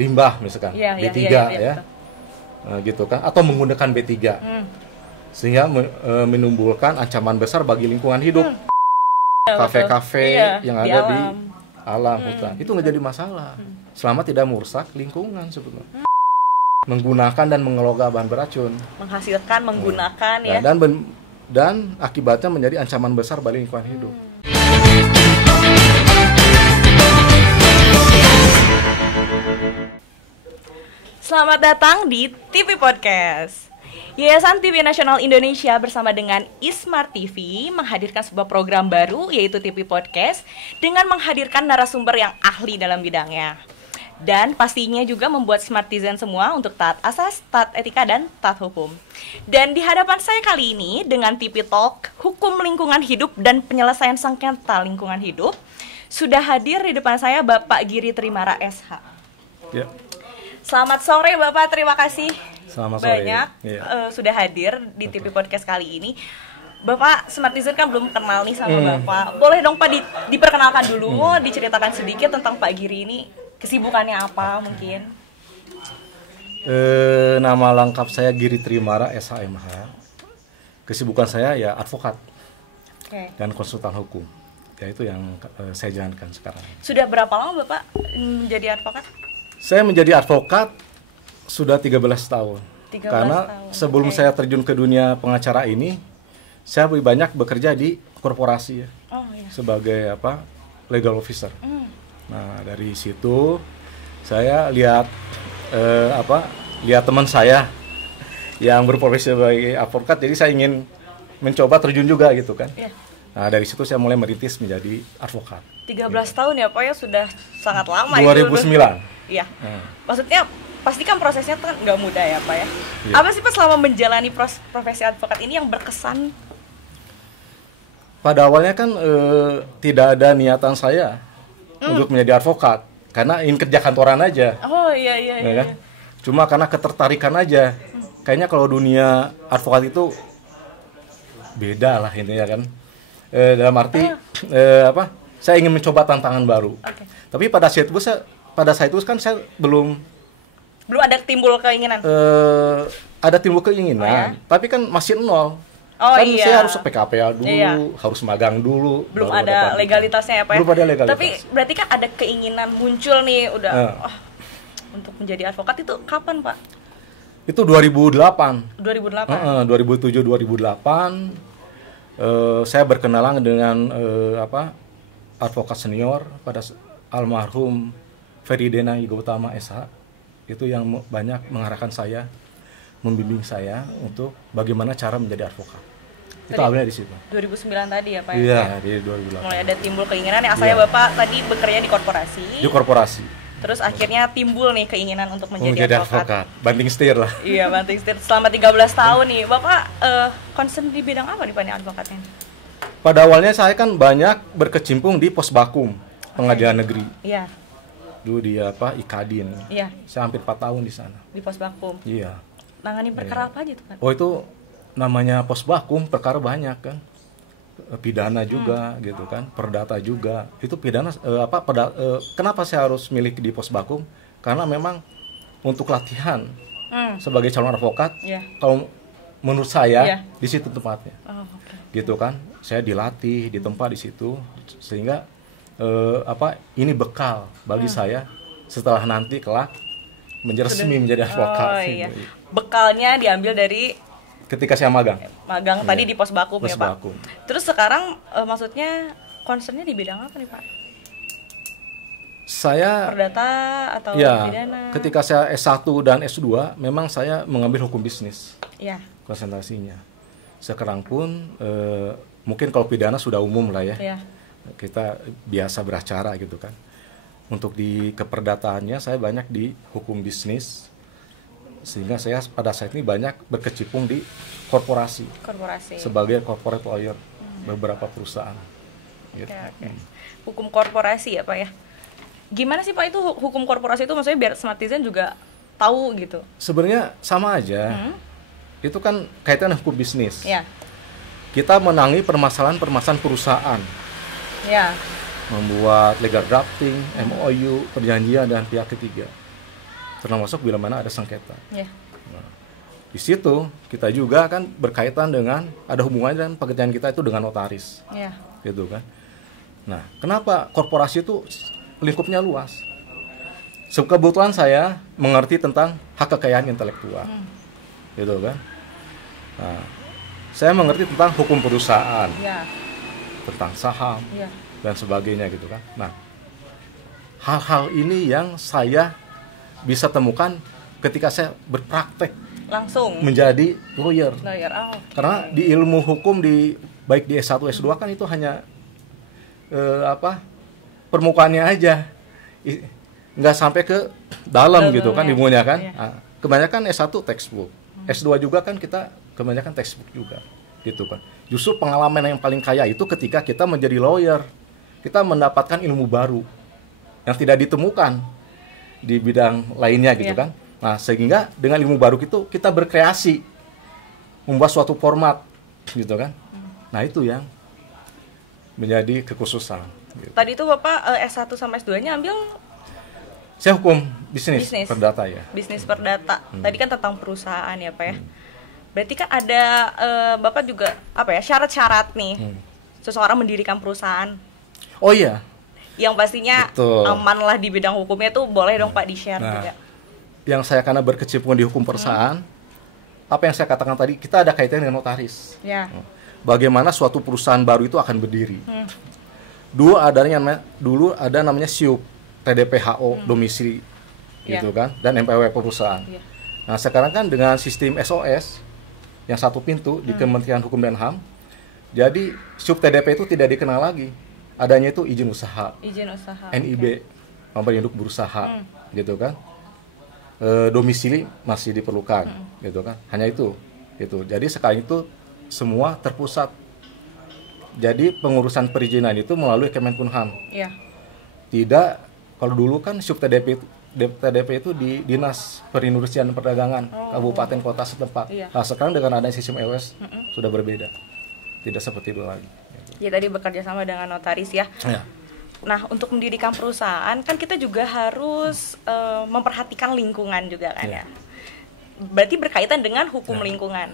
limbah misalkan B3 ya. Betul. Gitu kan, atau menggunakan B3. Sehingga menimbulkan ancaman besar bagi lingkungan hidup. Kafe-kafe yang ada di alam hutan. Itu nggak jadi masalah. Selama tidak merusak lingkungan sebetulnya. Menggunakan dan mengelola bahan beracun. Menghasilkan, menggunakan ya. Dan akibatnya menjadi ancaman besar bagi lingkungan hidup. Selamat datang di TV Podcast. Yayasan TV Nasional Indonesia bersama dengan iSmart TV menghadirkan sebuah program baru yaitu TV Podcast dengan menghadirkan narasumber yang ahli dalam bidangnya. Dan pastinya juga membuat smartizen semua untuk taat asas, taat etika, dan taat hukum. Dan di hadapan saya kali ini dengan TV Talk, Hukum Lingkungan Hidup dan Penyelesaian Sengketa Lingkungan Hidup, sudah hadir di depan saya Bapak Giri Trimara SH. Ya. Selamat sore Bapak, terima kasih banyak sudah hadir di TV Podcast kali ini. Bapak smartizen kan belum kenal nih sama Bapak. Boleh dong Pak diperkenalkan dulu, diceritakan sedikit tentang Pak Giri ini, kesibukannya apa mungkin? Nama lengkap saya Giri Trimara SHMH. Kesibukan saya ya advokat dan konsultan hukum. Ya itu yang saya jalankan sekarang. Sudah berapa lama Bapak menjadi advokat? Saya menjadi advokat sudah 13 tahun. Karena sebelum saya terjun ke dunia pengacara ini, saya lebih banyak bekerja di korporasi ya. Sebagai legal officer. Nah, dari situ saya lihat lihat teman saya yang berprofesi sebagai advokat, jadi saya ingin mencoba terjun juga gitu kan. Nah, dari situ saya mulai merintis menjadi advokat. 13 tahun ya Pak ya, sudah sangat lama. 2009. Iya. Maksudnya pasti kan prosesnya kan nggak mudah ya Pak ya. Apa sih Pak selama menjalani profesi advokat ini yang berkesan? Pada awalnya kan tidak ada niatan saya untuk menjadi advokat, karena ingin kerja kantoran aja. Oh iya. Kan? Cuma karena ketertarikan aja. Kayaknya kalau dunia advokat itu beda lah intinya kan. Dalam arti saya ingin mencoba tantangan baru. Tapi pada saat itu kan saya belum ada timbul keinginan. Ada timbul keinginan, tapi kan masih nol. Saya harus PKPA dulu, harus magang dulu. Belum ada legalitasnya ya Pak. Belum ada legalitas. Tapi berarti kan ada keinginan muncul nih untuk menjadi advokat itu kapan Pak? Itu 2008. 2007 2008. Saya berkenalan dengan advokat senior pada almarhum Feridena Igoutama SH. Itu yang banyak mengarahkan saya, membimbing saya untuk bagaimana cara menjadi advokat. Itu awalnya di situ. 2009 tadi ya Pak? Iya, di 2008. Mulai ada timbul keinginan ya, asalnya Bapak tadi bekerja di korporasi. Di korporasi. Terus akhirnya timbul nih keinginan untuk menjadi advokat. Banting setir lah. Iya, banting setir. Selama 13 tahun nih, Bapak concern di bidang apa di Pak advokatnya? Pada awalnya saya kan banyak berkecimpung di Posbakum, Pengadilan Negeri. Iya. Dulu di Ikadin. Iya. Saya hampir 4 tahun di sana. Di Posbakum. Iya. Nangani perkara apa aja tuh Pak? Oh itu namanya Posbakum, perkara banyak kan. Pidana juga gitu kan, perdata juga. Itu pidana kenapa saya harus milik di Posbakum? Karena memang untuk latihan sebagai calon advokat, kalau menurut saya di situ tempatnya. Gitu kan. Saya dilatih di tempat di situ sehingga ini bekal bagi saya setelah nanti kelak resmi menjadi advokat. Bekalnya diambil dari ketika saya magang tadi di Posbakum ya Pak. Terus sekarang maksudnya concernnya di bidang apa nih Pak? Saya perdata atau pidana? Ketika saya S1 dan S2 memang saya mengambil hukum bisnis. Konsentrasinya. Sekarang pun mungkin kalau pidana sudah umum lah ya. Kita biasa beracara gitu kan. Untuk di keperdataannya saya banyak di hukum bisnis, sehingga saya pada saat ini banyak berkecimpung di korporasi. Sebagai corporate lawyer beberapa perusahaan. Gitu. Hukum korporasi ya Pak ya. Gimana sih Pak itu hukum korporasi itu, maksudnya biar smartizen juga tahu gitu? Sebenarnya sama aja. Itu kan kaitan hukum bisnis. Kita menangani permasalahan perusahaan. membuat legal drafting, MOU, perjanjian dan pihak ketiga. termasuk bila mana ada sengketa. Ya. Di situ kita juga kan berkaitan dengan ada hubungannya dengan pekerjaan kita itu dengan notaris, Ya. gitu kan. Nah, kenapa korporasi itu lingkupnya luas? Kebetulan saya mengerti tentang hak kekayaan intelektual, gitu kan. Nah, saya mengerti tentang hukum perusahaan, Ya. tentang saham Ya. dan sebagainya, gitu kan. Nah, hal-hal ini yang saya bisa temukan ketika saya berpraktek Langsung. menjadi lawyer. Lawyer. Oh. Karena di ilmu hukum baik di S1 S2 kan itu hanya permukaannya aja. Nggak sampai ke dalam gitu kan ilmunya kan. Iya. Nah, kebanyakan S1 textbook. S2 juga kan kita kebanyakan textbook juga gitu kan. Justru pengalaman yang paling kaya itu ketika kita menjadi lawyer. Kita mendapatkan ilmu baru yang tidak ditemukan di bidang lainnya gitu Iya. kan. Nah, sehingga dengan ilmu baru itu kita berkreasi membuat suatu format gitu kan. Nah, itu yang menjadi kekhususan gitu. Tadi itu Bapak S1 sama S2-nya ambil Saya hukum bisnis Bisnis. perdata ya. bisnis perdata. Tadi kan tentang perusahaan ya, Pak ya. Berarti kan ada Bapak juga syarat-syarat nih. Seseorang mendirikan perusahaan Oh iya. yang pastinya Betul. aman lah di bidang hukumnya tuh, boleh dong Pak di-share Nah, juga. yang saya karena berkecimpung di hukum perusahaan, apa yang saya katakan tadi, kita ada kaitannya dengan notaris. Ya. Bagaimana suatu perusahaan baru itu akan berdiri. Dulu ada namanya SIUP, TDPHO, domisili, Ya. gitu kan, dan MPW perusahaan. Ya. Nah, sekarang kan dengan sistem SOS yang satu pintu di Kementerian Hukum dan HAM, jadi SIUP TDP itu tidak dikenal lagi. Adanya itu izin usaha, Izin usaha. NIB, nomor induk berusaha, gitu kan. Domisili masih diperlukan, gitu kan. Hanya itu, gitu. Jadi sekarang itu semua terpusat. Jadi pengurusan perizinan itu melalui Kemenkumham. Ya. Tidak, kalau dulu kan SIUP TDP itu di Dinas Perindustrian dan Perdagangan kabupaten kota setempat. Iya. Nah, sekarang dengan adanya sistem EOS sudah berbeda. Tidak seperti dulu lagi. Ya tadi bekerja sama dengan notaris ya. Ya. Nah, untuk mendirikan perusahaan kan kita juga harus memperhatikan lingkungan juga kan ya. Berarti berkaitan dengan hukum lingkungan.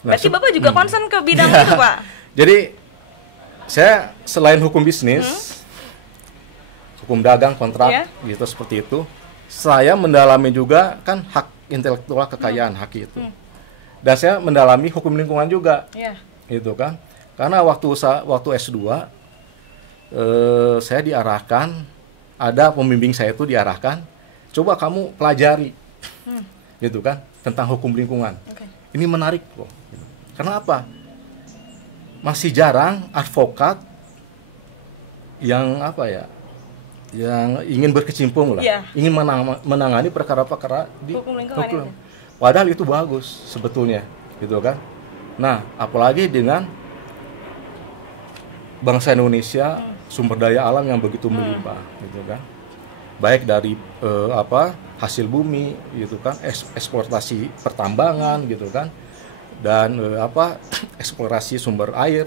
Berarti Bapak juga concern ke bidang itu, Pak? Jadi saya selain hukum bisnis, hukum dagang, kontrak, gitu seperti itu, saya mendalami juga kan hak intelektual kekayaan, hak itu. Dan saya mendalami hukum lingkungan juga, gitu kan. Karena waktu S2 saya diarahkan, ada pembimbing saya itu diarahkan, coba kamu pelajari, gitu kan, tentang hukum lingkungan. Ini menarik loh. Kenapa? Masih jarang advokat yang yang ingin berkecimpung lah, ingin menangani perkara-perkara di hukum lingkungan. Padahal itu bagus sebetulnya, gitu kan. Nah, apalagi dengan bangsa Indonesia, sumber daya alam yang begitu melimpah, gitu kan. Baik dari hasil bumi, gitu kan, eksploitasi pertambangan, gitu kan, dan eksplorasi sumber air,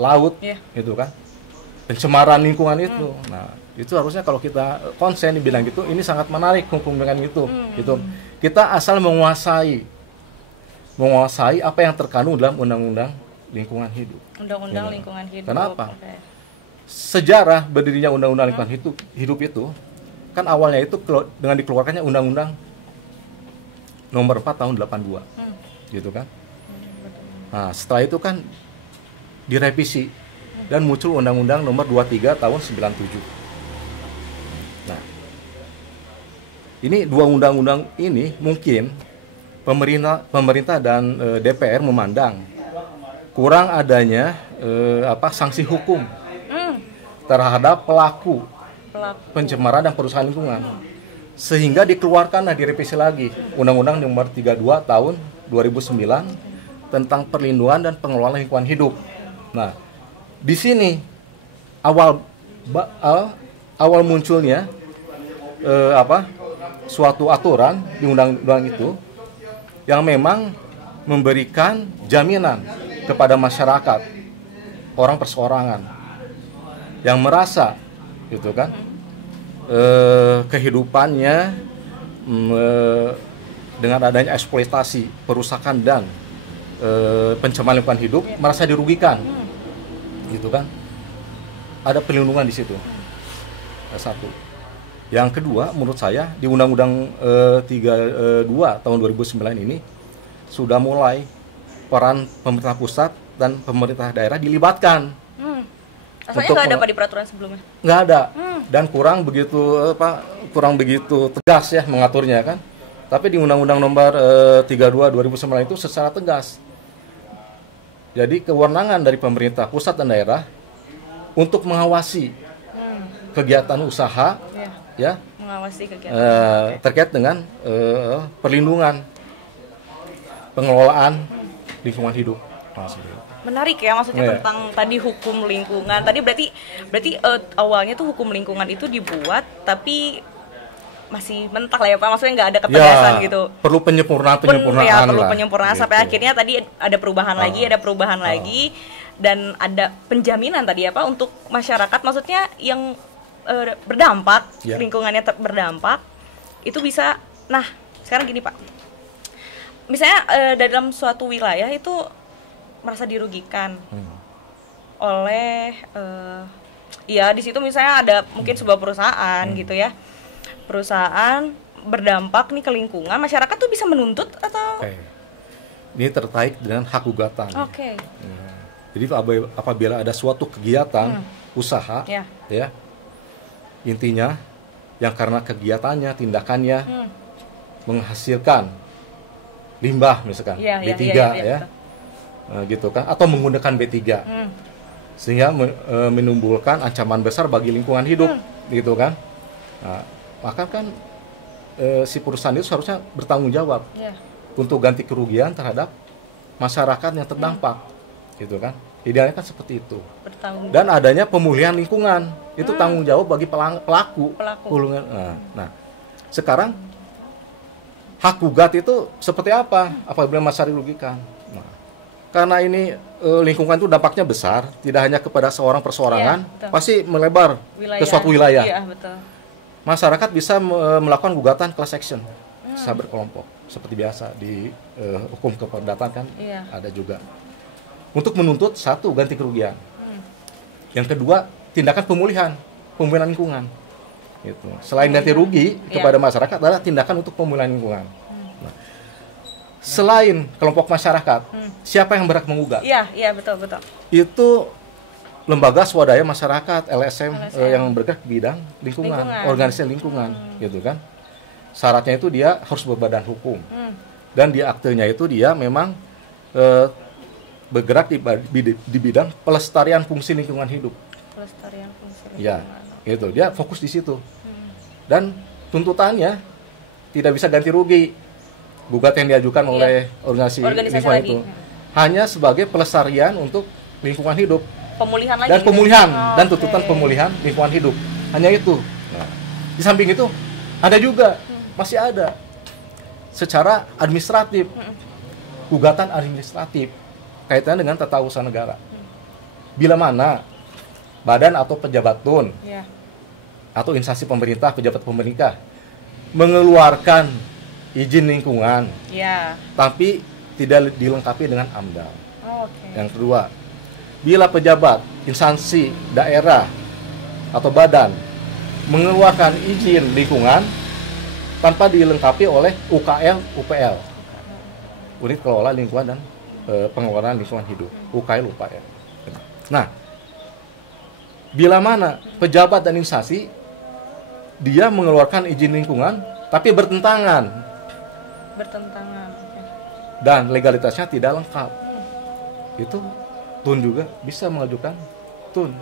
laut, gitu kan, pencemaran lingkungan itu. Nah, itu harusnya kalau kita konsen dibilang gitu, ini sangat menarik hukum dengan itu, gitu. Kita asal menguasai apa yang terkandung dalam undang-undang lingkungan hidup. Undang-undang lingkungan hidup. Kenapa? Sejarah berdirinya undang-undang lingkungan hidup itu kan awalnya itu dengan dikeluarkannya undang-undang nomor 4 tahun 82. Gitu kan. Nah, setelah itu kan direvisi dan muncul undang-undang nomor 23 tahun 97. Nah, ini dua undang-undang ini mungkin pemerintah dan DPR memandang kurang adanya sanksi hukum terhadap pelaku pencemaran dan perusahaan lingkungan, sehingga dikeluarkanlah direvisi lagi Undang-Undang Nomor 32 Tahun 2009 tentang perlindungan dan pengelolaan lingkungan hidup. Nah, di sini awal munculnya suatu aturan di undang-undang itu yang memang memberikan jaminan kepada masyarakat, orang perseorangan yang merasa gitu kan kehidupannya dengan adanya eksploitasi, perusakan dan pencemaran lingkungan hidup merasa dirugikan, gitu kan? Ada perlindungan di situ. Satu. Yang kedua, menurut saya di Undang-Undang 32 tahun 2009 ini sudah mulai peran pemerintah pusat dan pemerintah daerah dilibatkan. Asalnya nggak ada Pak di peraturan sebelumnya? Nggak ada, dan kurang begitu tegas ya mengaturnya kan. Tapi di Undang-Undang Nomor 32 2009 itu secara tegas. Jadi kewenangan dari pemerintah pusat dan daerah untuk mengawasi kegiatan usaha, ya, mengawasi kegiatan terkait dengan perlindungan, pengelolaan lingkungan hidup. Menarik ya, maksudnya tentang tadi hukum lingkungan. Tadi berarti awalnya tuh hukum lingkungan itu dibuat tapi masih mentah lah ya Pak, maksudnya nggak ada ketegasan gitu. Perlu penyempurnaan perlu penyempurnaan gitu. Sampai akhirnya tadi ada perubahan lagi dan ada penjaminan tadi ya Pak untuk masyarakat, maksudnya yang berdampak, lingkungannya berdampak itu bisa. Nah sekarang gini Pak, misalnya dalam suatu wilayah itu merasa dirugikan oleh ya di situ misalnya ada mungkin sebuah perusahaan gitu ya, perusahaan berdampak nih ke lingkungan, masyarakat tuh bisa menuntut atau? Ini terkait dengan hak gugatan. Jadi apabila ada suatu kegiatan usaha, ya intinya yang karena kegiatannya, tindakannya menghasilkan limbah misalkan B3 ya. Gitu kan, atau menggunakan B3 sehingga menimbulkan ancaman besar bagi lingkungan hidup, gitu kan. Nah, maka kan si perusahaan itu seharusnya bertanggung jawab untuk ganti kerugian terhadap masyarakat yang terdampak, gitu kan. Idealnya kan seperti itu. Dan adanya pemulihan lingkungan itu tanggung jawab bagi pelaku. Nah, sekarang hak gugat itu seperti apa apabila masyarakat dirugikan? Karena ini lingkungan itu dampaknya besar, tidak hanya kepada seorang perseorangan, pasti melebar ke suatu wilayah. Masyarakat bisa melakukan gugatan class action, bisa berkelompok, seperti biasa di hukum keperdatan kan ada juga. Untuk menuntut satu, ganti kerugian. Yang kedua, tindakan pemulihan lingkungan. Gitu. Selain ganti rugi kepada masyarakat adalah tindakan untuk pemulihan lingkungan. Selain kelompok masyarakat, siapa yang berhak menggugat? Iya, betul. Itu lembaga swadaya masyarakat (LSM) yang bergerak di bidang lingkungan. Organisasi lingkungan, gitu kan. Syaratnya itu dia harus berbadan hukum. Dan di aktenya itu dia memang bergerak di bidang pelestarian fungsi lingkungan hidup. Pelestarian fungsi lingkungan. Ya, gitu. Dia fokus di situ. Dan tuntutannya tidak bisa ganti rugi. Gugat yang diajukan oleh organisasi lingkungan itu hanya sebagai pelestarian untuk lingkungan hidup, pemulihan lagi dan pemulihan dan tuntutan pemulihan lingkungan hidup, hanya itu. Nah, di samping itu ada juga masih ada secara administratif, gugatan administratif kaitannya dengan tata usaha negara. Bila mana badan atau pejabat tun atau instansi pemerintah, pejabat pemerintah mengeluarkan izin lingkungan, tapi tidak dilengkapi dengan AMDAL. Yang kedua, bila pejabat, instansi, daerah atau badan mengeluarkan izin lingkungan tanpa dilengkapi oleh UKL, UPL, unit kelola lingkungan dan pengelolaan lingkungan hidup, UKL, UPL. Nah, bila mana pejabat dan instansi dia mengeluarkan izin lingkungan tapi bertentangan dan legalitasnya tidak lengkap, itu TUN juga bisa mengajukan TUN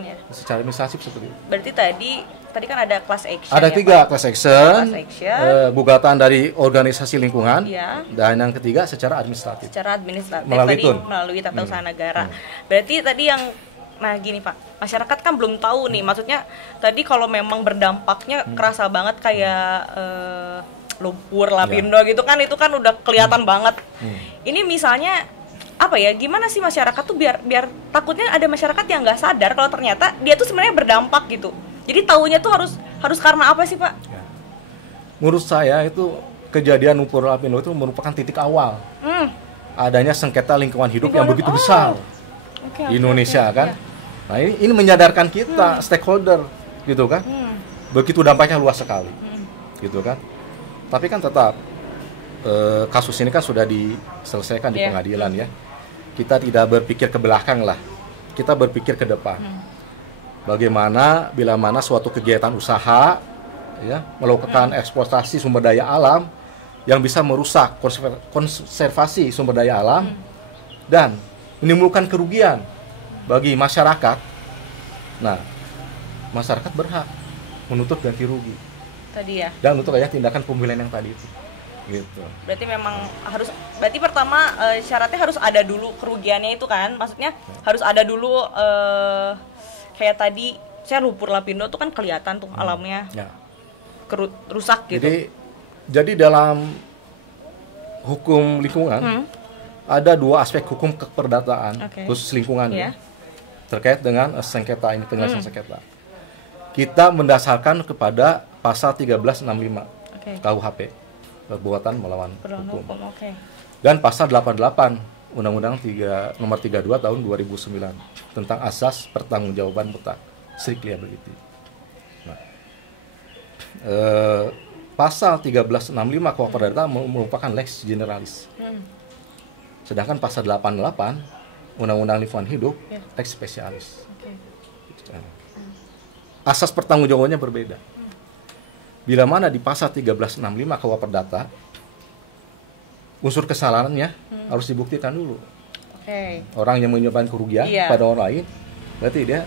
ya secara administratif seperti itu. Berarti tadi kan ada class action. Ada tiga class action, gugatan dari organisasi lingkungan, dan yang ketiga secara administratif. Melalui tata usaha negara. Berarti tadi yang gini Pak, masyarakat kan belum tahu nih, maksudnya tadi kalau memang berdampaknya kerasa banget kayak lumpur, lapindo gitu kan, itu kan udah kelihatan banget. Ini misalnya apa ya, gimana sih masyarakat tuh biar takutnya ada masyarakat yang nggak sadar kalau ternyata dia tuh sebenarnya berdampak gitu. Jadi taunya tuh Harus karena apa sih, Pak? Ya. Menurut saya itu kejadian lumpur lapindo itu merupakan titik awal adanya sengketa lingkungan hidup yang begitu besar di Indonesia kan. Nah ini menyadarkan kita stakeholder gitu kan. Begitu dampaknya luas sekali gitu kan. Tapi kan tetap kasus ini kan sudah diselesaikan di pengadilan ya. Kita tidak berpikir ke belakang lah, kita berpikir ke depan. Bagaimana bila mana suatu kegiatan usaha ya melakukan eksploitasi sumber daya alam yang bisa merusak konservasi sumber daya alam dan menimbulkan kerugian bagi masyarakat. Nah, masyarakat berhak menuntut ganti rugi. Tadi ya. Dan untuk tindakan pembelian yang tadi itu. Gitu. Berarti memang berarti pertama syaratnya harus ada dulu kerugiannya itu kan. Maksudnya harus ada dulu kayak tadi saya lumpur lapindo tuh kan kelihatan tuh alamnya. Ya. Rusak gitu. Jadi dalam hukum lingkungan ada dua aspek hukum keperdataan khusus lingkungan ya, terkait dengan sengketa ini, penyelesaian sengketa. Kita mendasarkan kepada pasal 1365 KUHP, perbuatan melawan hukum. Dan pasal 88 Undang-Undang nomor 32 tahun 2009 tentang asas pertanggungjawaban mutlak, strict liability. Nah, pasal 1365 KUHP perdata merupakan lex generalis. Sedangkan pasal 88 Undang-Undang Lingkungan Hidup lex spesialis. Asas pertanggungjawabannya berbeda. Bila mana di pasal 1365 KUHP perdata unsur kesalahannya harus dibuktikan dulu. Orang yang menyebabkan kerugian pada orang lain, berarti dia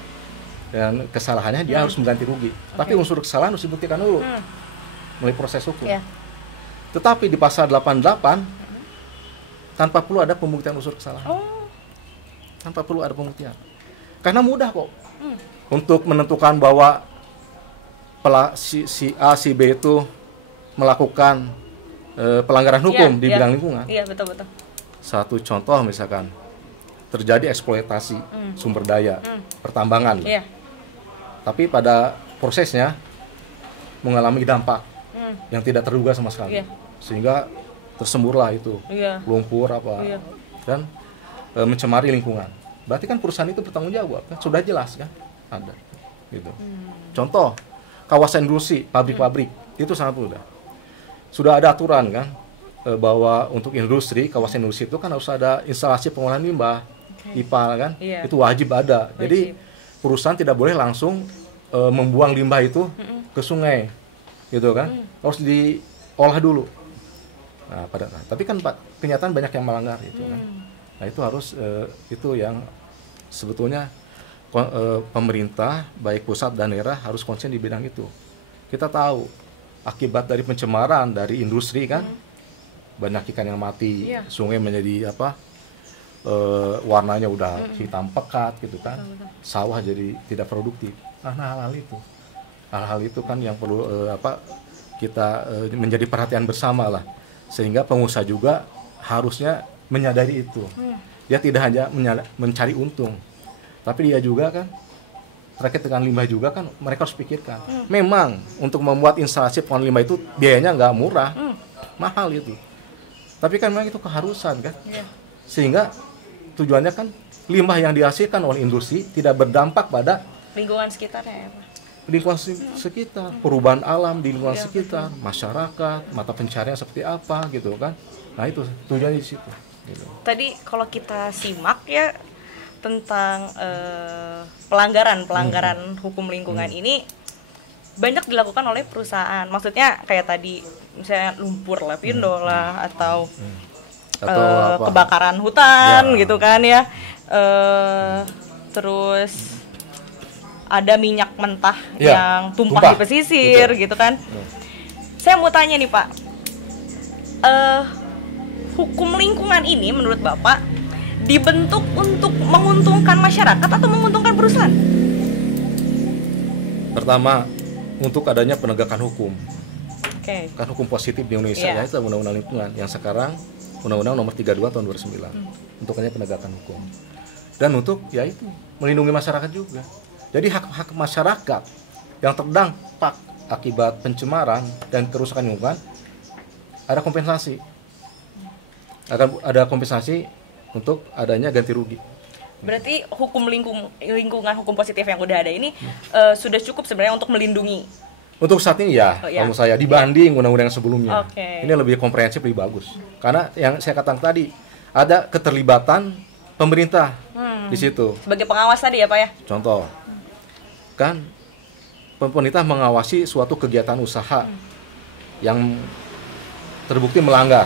dengan kesalahannya dia harus mengganti rugi. Tapi unsur kesalahan harus dibuktikan dulu. Melalui proses hukum. Tetapi di pasal 88 tanpa perlu ada pembuktian unsur kesalahan. Tanpa perlu ada pembuktian. Karena mudah kok. Untuk menentukan bahwa si A, si B itu melakukan pelanggaran hukum di bidang lingkungan. Iya, betul. Satu contoh misalkan terjadi eksploitasi sumber daya pertambangan. Tapi pada prosesnya mengalami dampak yang tidak terduga sama sekali, sehingga tersemburlah itu lumpur dan mencemari lingkungan. Berarti kan perusahaan itu bertanggung jawab, kan sudah jelas kan ada, gitu. Contoh kawasan industri, pabrik-pabrik itu sangat mudah. Sudah ada aturan kan bahwa untuk industri, kawasan industri itu kan harus ada instalasi pengolahan limbah, IPA kan, itu wajib ada. Jadi perusahaan tidak boleh langsung membuang limbah itu ke sungai. Gitu kan, harus diolah dulu. Nah, tapi kan kenyataan banyak yang melanggar itu kan. Nah itu harus itu yang sebetulnya pemerintah baik pusat dan daerah harus konsen di bidang itu. Kita tahu akibat dari pencemaran dari industri kan, banyak ikan yang mati, sungai menjadi warnanya udah hitam pekat gitu kan, sawah jadi tidak produktif. Nah hal-hal itu kan yang perlu kita menjadi perhatian bersama lah, sehingga pengusaha juga harusnya menyadari itu. Dia tidak hanya mencari untung, tapi dia juga kan terkait dengan limbah juga kan mereka harus pikirkan. Memang untuk membuat instalasi pengolahan limbah itu biayanya nggak murah, mahal itu. Tapi kan memang itu keharusan kan, sehingga tujuannya kan limbah yang dihasilkan oleh industri tidak berdampak pada lingkungan sekitarnya ya Pak? Lingkungan sekitar, perubahan alam di lingkungan sekitar, masyarakat, mata pencarian seperti apa gitu kan. Nah itu tujuannya di situ. Gitu. Tadi kalau kita simak ya tentang pelanggaran hukum lingkungan ini banyak dilakukan oleh perusahaan. Maksudnya kayak tadi misalnya lumpur lapindo lah atau kebakaran hutan gitu kan ya. Terus ada minyak mentah yang tumpah di pesisir. Betul. Gitu kan. Saya mau tanya nih Pak, hukum lingkungan ini menurut Bapak dibentuk untuk menguntungkan masyarakat atau menguntungkan perusahaan? Pertama, untuk adanya penegakan hukum. Kan hukum positif di Indonesia ya, itu undang-undang lingkungan yang sekarang Undang-Undang nomor 32 tahun 2009. Untuk adanya penegakan hukum. Dan untuk melindungi masyarakat juga. Jadi hak-hak masyarakat yang terdampak akibat pencemaran dan kerusakan lingkungan, ada kompensasi. Akan ada kompensasi untuk adanya ganti rugi. Berarti hukum lingkungan, hukum positif yang udah ada ini sudah cukup sebenarnya untuk melindungi. Untuk saat ini ya, ya. menurut saya dibanding undang-undang yang sebelumnya, Oke. ini lebih komprehensif, lebih bagus. Karena yang saya katakan tadi, ada keterlibatan pemerintah di situ. Sebagai pengawas tadi ya Pak ya? Contoh, kan pemerintah mengawasi suatu kegiatan usaha yang terbukti melanggar.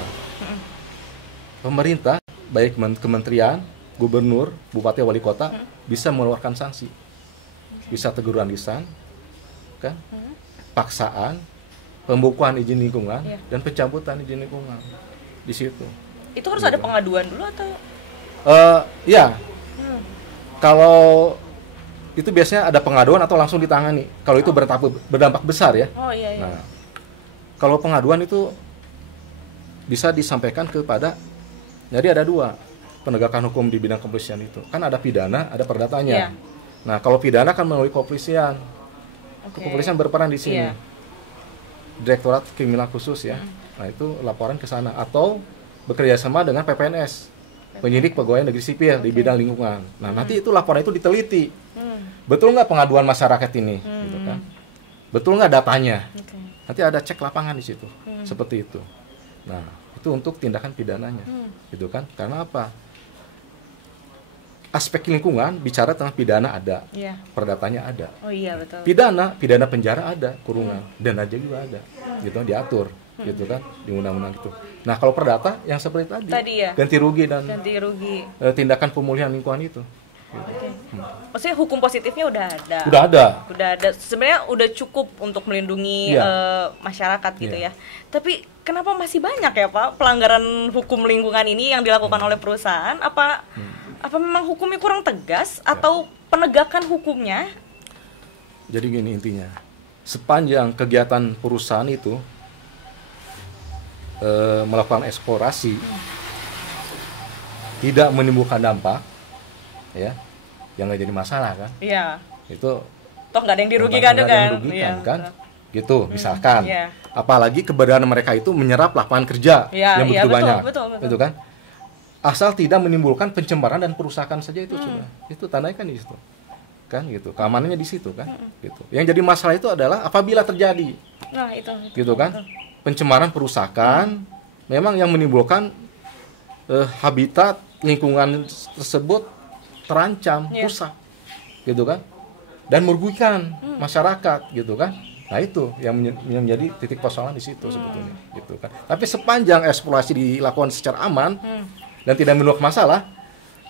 Pemerintah, baik kementerian, gubernur, bupati, wali kota, bisa mengeluarkan sanksi. Bisa teguran lisan, kan? Paksaan, pembukuan izin lingkungan, dan pencabutan izin lingkungan di situ. Itu harus ada pengaduan dulu atau? Ya, kalau itu biasanya ada pengaduan atau langsung ditangani. Kalau itu berdampak besar ya. Oh iya. Nah, kalau pengaduan itu bisa disampaikan kepada, jadi ada dua penegakan hukum di bidang kepolisian itu. Kan ada pidana, ada perdatanya. Nah, kalau pidana kan melalui kepolisian. Kepolisian berperan di sini. Direktorat Kriminal Khusus ya. Nah, itu laporan ke sana atau bekerja sama dengan PPNS, penyidik pegawai negeri sipil di bidang lingkungan. Nah, nanti itu laporan itu diteliti. Betul nggak pengaduan masyarakat ini, gitu kan? Betul nggak datanya? Nanti ada cek lapangan di situ, seperti itu. Nah, itu untuk tindakan pidananya, gitu kan? Karena apa? Aspek lingkungan bicara tentang pidana ada, perdatanya ada. Oh iya betul. Pidana penjara ada, kurungan, dana juga ada, gitu diatur, gitu kan di undang-undang itu. Nah kalau perdata yang seperti tadi ya? Ganti rugi dan tindakan pemulihan lingkungan itu. Gitu. Maksudnya hukum positifnya udah ada. Udah ada. Sebenarnya udah cukup untuk melindungi masyarakat gitu ya. Tapi kenapa masih banyak ya Pak pelanggaran hukum lingkungan ini yang dilakukan oleh perusahaan? Apa memang hukumnya kurang tegas atau penegakan hukumnya? Jadi gini intinya, sepanjang kegiatan perusahaan itu melakukan eksplorasi, tidak menimbulkan dampak, ya, yang nggak jadi masalah kan? Iya. Itu toh nggak ada yang dirugikan kan? Gitu, misalkan. Apalagi keberadaan mereka itu menyerap lapangan kerja yang begitu banyak, itu kan? Asal tidak menimbulkan pencemaran dan perusakan saja itu sudah. Itu tandanya kan di situ. Kan gitu. Keamanannya di situ kan. Gitu. Yang jadi masalah itu adalah apabila terjadi. Nah, itu. Gitu kan? Pencemaran, perusakan memang yang menimbulkan habitat lingkungan tersebut terancam, rusak. Gitu kan? Dan merugikan masyarakat, gitu kan? Nah, itu yang menjadi titik persoalan di situ sebetulnya, gitu kan. Tapi sepanjang eksplorasi dilakukan secara aman, dan tidak menimbulkan masalah,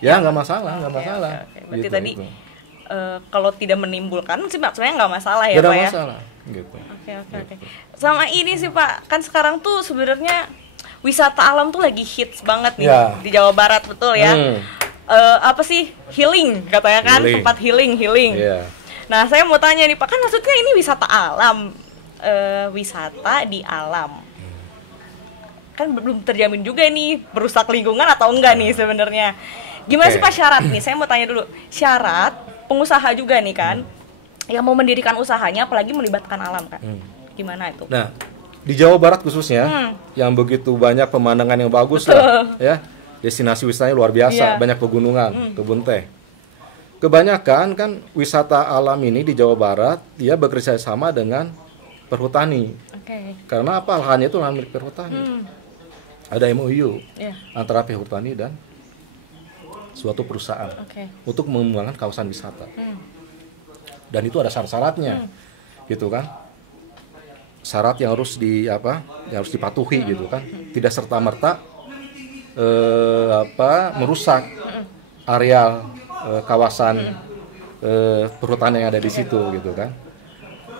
ya nggak masalah. Berarti gitu, tadi kalau tidak menimbulkan sih sebenarnya nggak masalah ya Pak ya? Nggak ada masalah, gitu. Oke. Sama ini sih Pak, kan sekarang tuh sebenarnya wisata alam tuh lagi hits banget nih di Jawa Barat, betul ya? Apa sih healing katanya kan, tempat healing. Nah saya mau tanya nih Pak, kan maksudnya ini wisata alam, wisata di alam. Kan belum terjamin juga nih merusak lingkungan atau enggak nih sebenarnya. Gimana sih Pak syarat nih? Saya mau tanya dulu. Syarat pengusaha juga nih kan yang mau mendirikan usahanya apalagi melibatkan alam kan. Gimana itu? Nah, di Jawa Barat khususnya yang begitu banyak pemandangan yang bagus lah, ya. Destinasi wisatanya luar biasa, banyak pegunungan, kebun teh. Kebanyakan kan wisata alam ini di Jawa Barat dia bekerja sama dengan perhutani. Karena apa? Lahannya itu lahan milik perhutani. Ada MOU antara perhutani dan suatu perusahaan untuk mengembangkan kawasan wisata. Dan itu ada syarat-syaratnya, gitu kan? Syarat yang harus yang harus dipatuhi, gitu kan? Tidak serta-merta merusak areal kawasan perhutani yang ada di situ, gitu kan?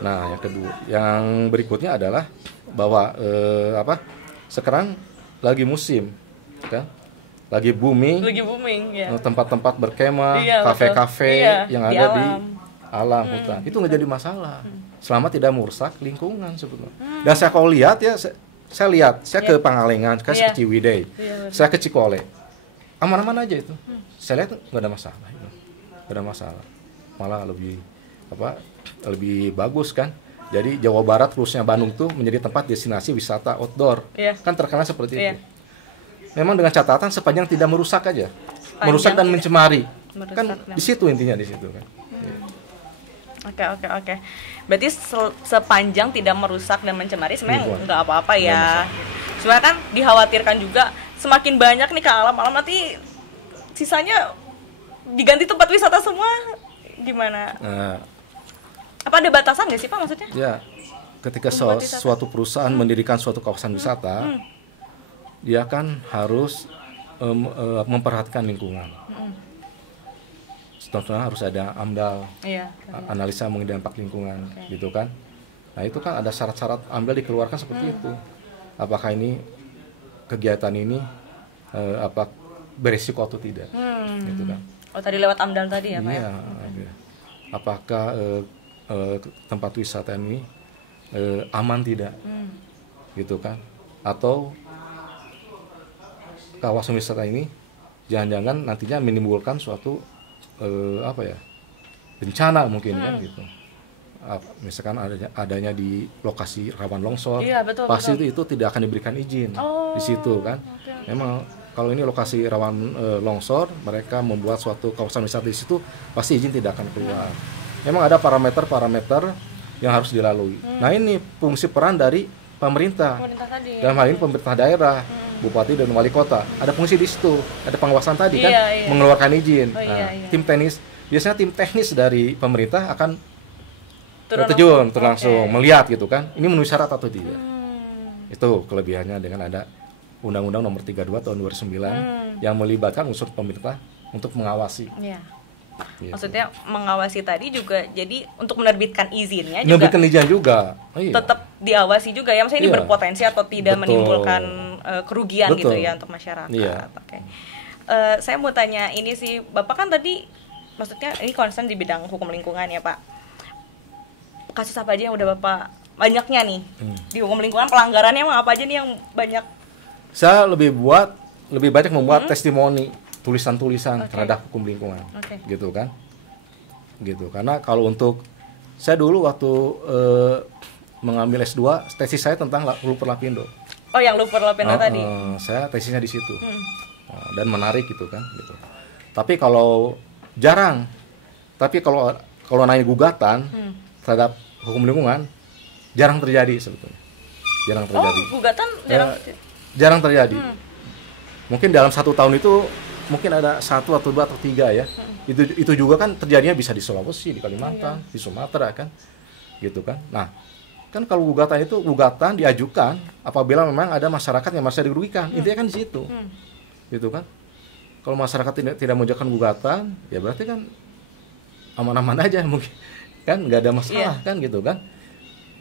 Nah, yang berikutnya adalah bahwa sekarang lagi musim, kan? Lagi booming ya. Tempat-tempat berkemah, kafe-kafe yang ada di alam hutan. Itu nggak jadi masalah, selama tidak merusak lingkungan sebetulnya. Dan saya kalau lihat ya, saya ke Pangalengan, saya ke Ciwidey, saya ke Cikole, aman-aman aja itu. Saya lihat nggak ada masalah, malah lebih bagus kan. Jadi Jawa Barat khususnya Bandung tuh menjadi tempat destinasi wisata outdoor. Iya. Kan terkenal seperti Iya. itu. Memang dengan catatan sepanjang tidak merusak aja. Sepanjang Merusak dan tidak mencemari. merusak Kan dan- di situ intinya di situ kan. Oke. Berarti sepanjang tidak merusak dan mencemari sebenarnya Lingkungan. nggak apa-apa ya. Sebenarnya kan dikhawatirkan juga semakin banyak nih ke alam-alam nanti sisanya diganti tempat wisata semua, gimana? Nah, Apa ada batasan nggak sih Pak maksudnya? ya ketika Membuat wisata. suatu perusahaan mendirikan suatu kawasan wisata, dia kan harus memperhatikan lingkungan. Contohnya harus ada AMDAL, Iya. analisa mengenai dampak lingkungan, gitu kan. Nah itu kan ada syarat-syarat AMDAL dikeluarkan seperti itu. Apakah ini kegiatan ini apa beresiko atau tidak, gitu kan. Oh tadi lewat AMDAL tadi ya Pak? Iya. Apakah tempat wisata ini aman tidak, gitu kan? Atau kawasan wisata ini jangan-jangan nantinya menimbulkan suatu apa ya, bencana mungkin kan gitu. Misalkan adanya di lokasi rawan longsor, Iya, betul, pasti betul. itu tidak akan diberikan izin Oh, di situ kan. Memang kalau ini lokasi rawan longsor, mereka membuat suatu kawasan wisata di situ, pasti izin tidak akan keluar. Memang ada parameter-parameter yang harus dilalui. Nah ini fungsi peran dari pemerintah. Pemerintah tadi. Dalam hal ini pemerintah daerah, bupati dan wali kota. Ada fungsi di situ, ada pengawasan tadi kan, Iya. mengeluarkan izin. Oh, Nah, iya. tim teknis, biasanya tim teknis dari pemerintah akan Turun terjun langsung. langsung Oke. melihat gitu kan, ini memenuhi syarat atau tidak. Hmm. Itu kelebihannya dengan ada Undang-Undang Nomor 32 Tahun 2009 yang melibatkan unsur pemerintah untuk mengawasi. Iya. Gitu. Maksudnya mengawasi tadi juga jadi untuk menerbitkan izinnya juga Menerbitkan izin juga. Oh, iya. tetap diawasi juga ya, maksudnya ini Iya. berpotensi atau tidak Betul. menimbulkan kerugian gitu Betul. ya untuk masyarakat. Iya. Oke. Saya mau tanya ini sih, Bapak kan tadi maksudnya ini concern di bidang hukum lingkungan ya Pak. Kasus apa aja yang udah Bapak banyaknya nih di hukum lingkungan, pelanggarannya emang apa aja nih yang banyak? Saya lebih banyak membuat testimoni, tulisan-tulisan terhadap hukum lingkungan. Oke. Gitu kan. Gitu. Karena kalau untuk saya dulu waktu mengambil S2, tesis saya tentang Luper Lapindo. Oh yang Luper Lapindo tadi. Saya tesisnya di situ. Dan menarik gitu kan gitu. Tapi kalau jarang. Tapi kalau nanya gugatan terhadap hukum lingkungan jarang terjadi sebetulnya. Jarang Oh, terjadi. gugatan Jarang terjadi. Mungkin dalam 1 tahun itu mungkin ada 1 atau 2 atau 3 ya. Itu juga kan terjadinya bisa di Sulawesi, di Kalimantan, di Sumatera kan. Gitu kan. Nah, kan kalau gugatan diajukan apabila memang ada masyarakat yang merasa dirugikan. Intinya kan di situ. Gitu kan. Kalau masyarakat tidak mengajukan gugatan, ya berarti kan aman-aman aja mungkin. Kan nggak ada masalah kan gitu kan.